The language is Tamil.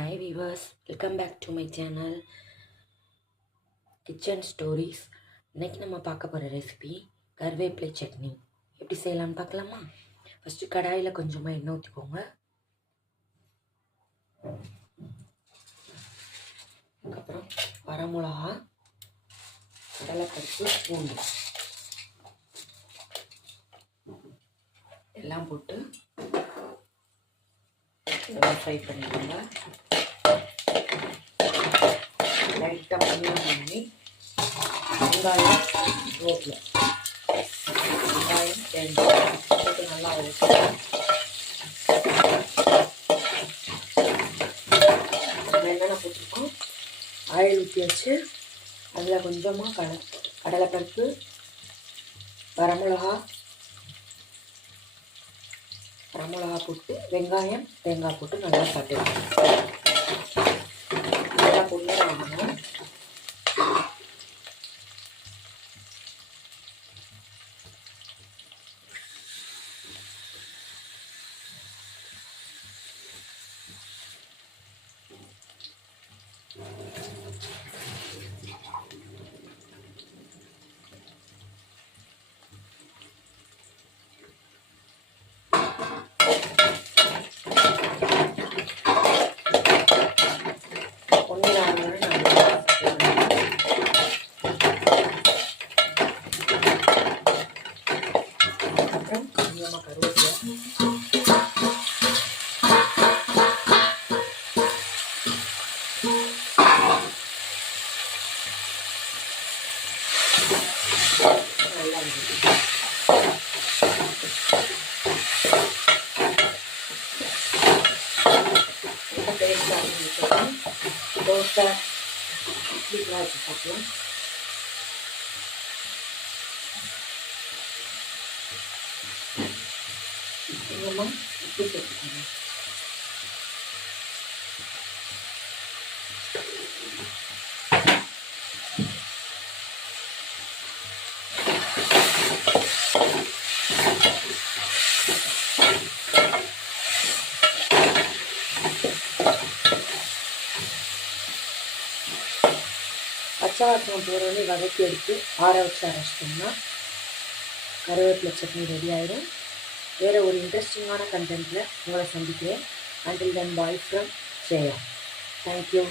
Hi viewers, welcome back to my channel Kitchen Stories. இன்னைக்கு நம்ம பார்க்க போகிற ரெசிபி கருவேப்பிலை சட்னி. எப்படி செய்யலாம்னு பார்க்கலாமா? ஃபஸ்ட்டு கடாயில் கொஞ்சமாக எண்ணெய் ஊற்றிக்கோங்க. அதுக்கப்புறம் வரமிளகா, கடலைப்பருப்பு, பூண்டு எல்லாம் போட்டு நல்லா ஃப்ரை பண்ணிக்கோங்க. லைட்டாக மஞ்சள் பண்ணி வெங்காயம் ரோட்டில் வெங்காயம் தேங்காய் போட்டு நல்லா வதக்கணும். என்னென்ன போட்டிருக்கோம், ஆயில் ஊற்றி வச்சு அதில் கொஞ்சமாக கடலைப்பருப்பு, வரமிளகா போட்டு வெங்காயம் தேங்காய் போட்டு நல்லா தட்டிடணும். நல்லா பொன்னிறாகணும். அப்புறம் கொஞ்சமாக கருவேப்பிலை, நல்லா டேஸ்டாக இருந்துச்சு. தோசை இட்லிக்கெலாம் வச்சு சாப்பிடலாம். கொஞ்சமாக உப்பு சேர்த்துக்கணும். பச்சை வாசனம் போகிறோன்னே வதக்கி எடுத்து ஆற வச்சு அரைச்சிட்டோம்னா கருவேப்பிலை சட்னி ரெடி ஆகிடும். வேறு ஒரு இன்ட்ரெஸ்டிங்கான கண்டென்ட்டில் உங்களை சந்திக்கிறேன். Until then, bye from Jaya. Thank you.